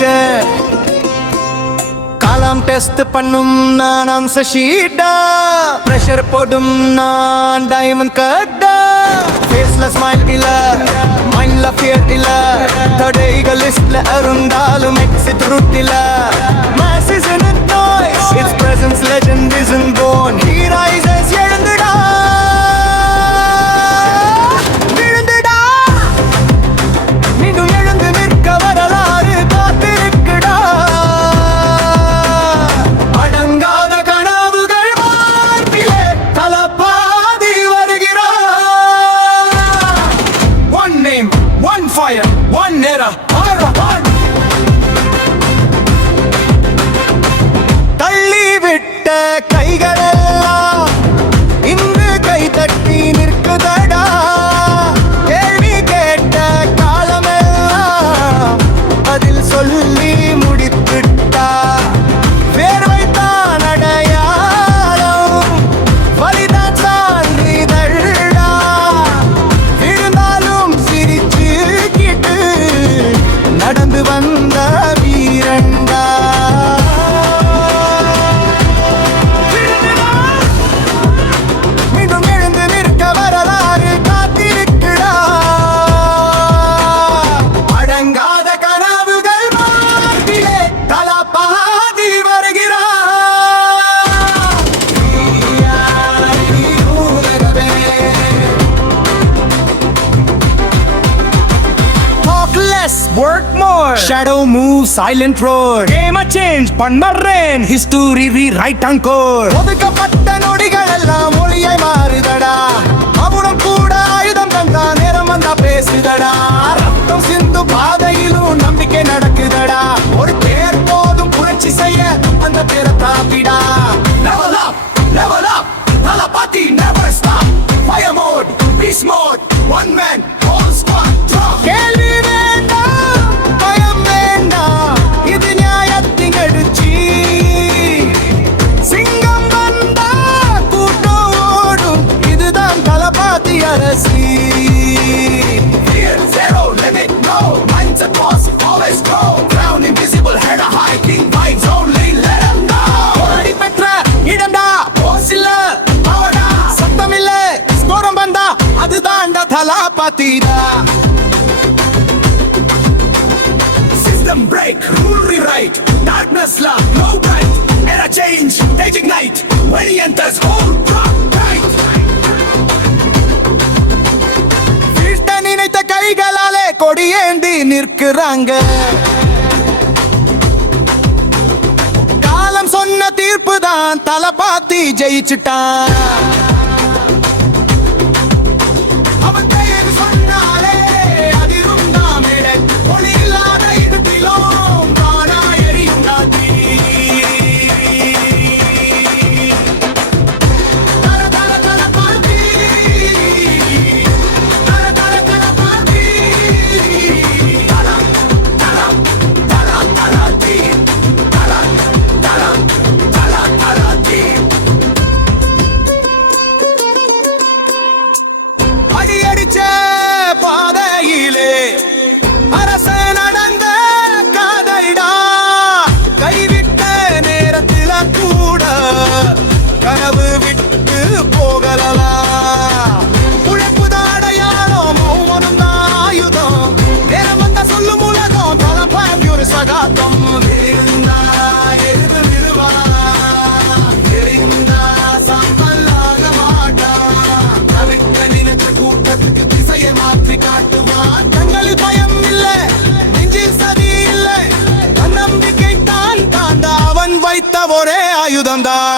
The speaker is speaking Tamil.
வச்ச காலம் டெஸ்ட் பண்ணும் நான் அம்ச ஷீட்டா பிரஷர் போடும் நான் டைமண்ட் கட்டா ஃபேஸ்ல ஸ்மைல் இல்ல மைண்ட்ல ஃபியர் இல்ல தடைகள் லிஸ்ட்ல இருந்தாலும் எக்ஸிட் ரூட் இல்ல mass is in noise it's presence legend isn't born he rises எழுந்துடா விழுந்துடா மீண்டும் எழுந்து நிற்க வரலாறு காத்திருக்குடா அடங்காத கனவுகள் வாழ்விலே தலபாதி வருகிறார் one name one fire one era one தள்ளிவிட்ட கைகளெல்லாம் இன்று கை தட்டி நிற்குதடா கேள்வி கேட்ட காலமெல்லாம் அதில் சொல்லி முடித்துட்டா வேர்வைத்தான் அடையாளம் வலிதான் சான்றிதழ்டா இருந்தாலும் சிரிச்சுக்கிட்டு நடந்து வந்த வீரண்டா மீண்டும் எழுந்து நிற்க வரலாறு காத்திருக்குடா அடங்காத கனவுகள் வாழ்விலே தலபாதி வருகிறார் Talk less, work more. Shadow move, silent roar. Game a change, பண்ணறேன் history rewrite encore. ஒதுக்கப்பட்ட நொடிகள் எல்லாம் மொழியாய் மாறுதடா அவனும் கூட ஆயுதம் தந்தா நேரம் வந்தா பேசுதடா ரத்தம் சிந்து பாதையிலும் நம்பிக்கை நடக்குதடா ஒரு பேர் போதும் புரட்சி செய்ய அந்த பேரை தாப்பிடா level up Thalapathy never stop fire mode beast mode one man all squad drop கேள்வி வேண்டாம் பயம் வேண்டாம் இது நியாயத்தின் எழுச்சி சிங்கம் வந்தா கூட்டம் ஓடும் இதுதான் தலபாதி அரசி fear zero limit no mindset boss always grow crown invisible head a hiking vibes only let them know போராடி பெற்ற இடம்டா போஸ் இல்ல பவடா சத்தம் இல்ல ஸ்கோரம் வந்தா அதுதான்டா தலபாதிடா System break, rule rewrite, darkness love, glow bright, era change, they ignite, when he enters, whole rock right. வீழ்த்த நினைத்த கைகளாலே கொடியேந்தி நிற்கிறாங்க காலம் சொன்ன தீர்ப்பு தான் தலபாதி ஜெயிச்சுட்டான் அவன் பெயர் சொன்னாலே அதிரும் தாமிட ஒளி இல்லாத இடத்திலும் தானா எரியும் நாட்டி தல தல தலபாதி தல தல தலபாதி தலம் தலம் தல தலதி தலம் தலம் தல தலதி அடியடிச்ச பாதையிலே அரச நடந்த கதைடா கைவிட்ட நேரத்தில கூட கனவு விட்டு போகலாம் உழைப்பு தாடையாளம் ஒவ்வொன்றும் தான் ஆயுதம் நேரம் வந்த சொல்லும் உலகம் தலபாதி ஒரு சகாத்தம் இருந்தா எதிர்த்து நிறுவா இருந்தா சம்பல்லாக மாட்டா தவிர்க்க நினைச்ச கூட்டத்துக்கு திசையை மாற்றி காட்டுவான் தங்களில் பயம் இல்லை நெஞ்சில் சதி இல்லை தன்னம்பிக்கை தான் தாண்டா அவன் வைத்த ஒரே ஆயுதம் தான்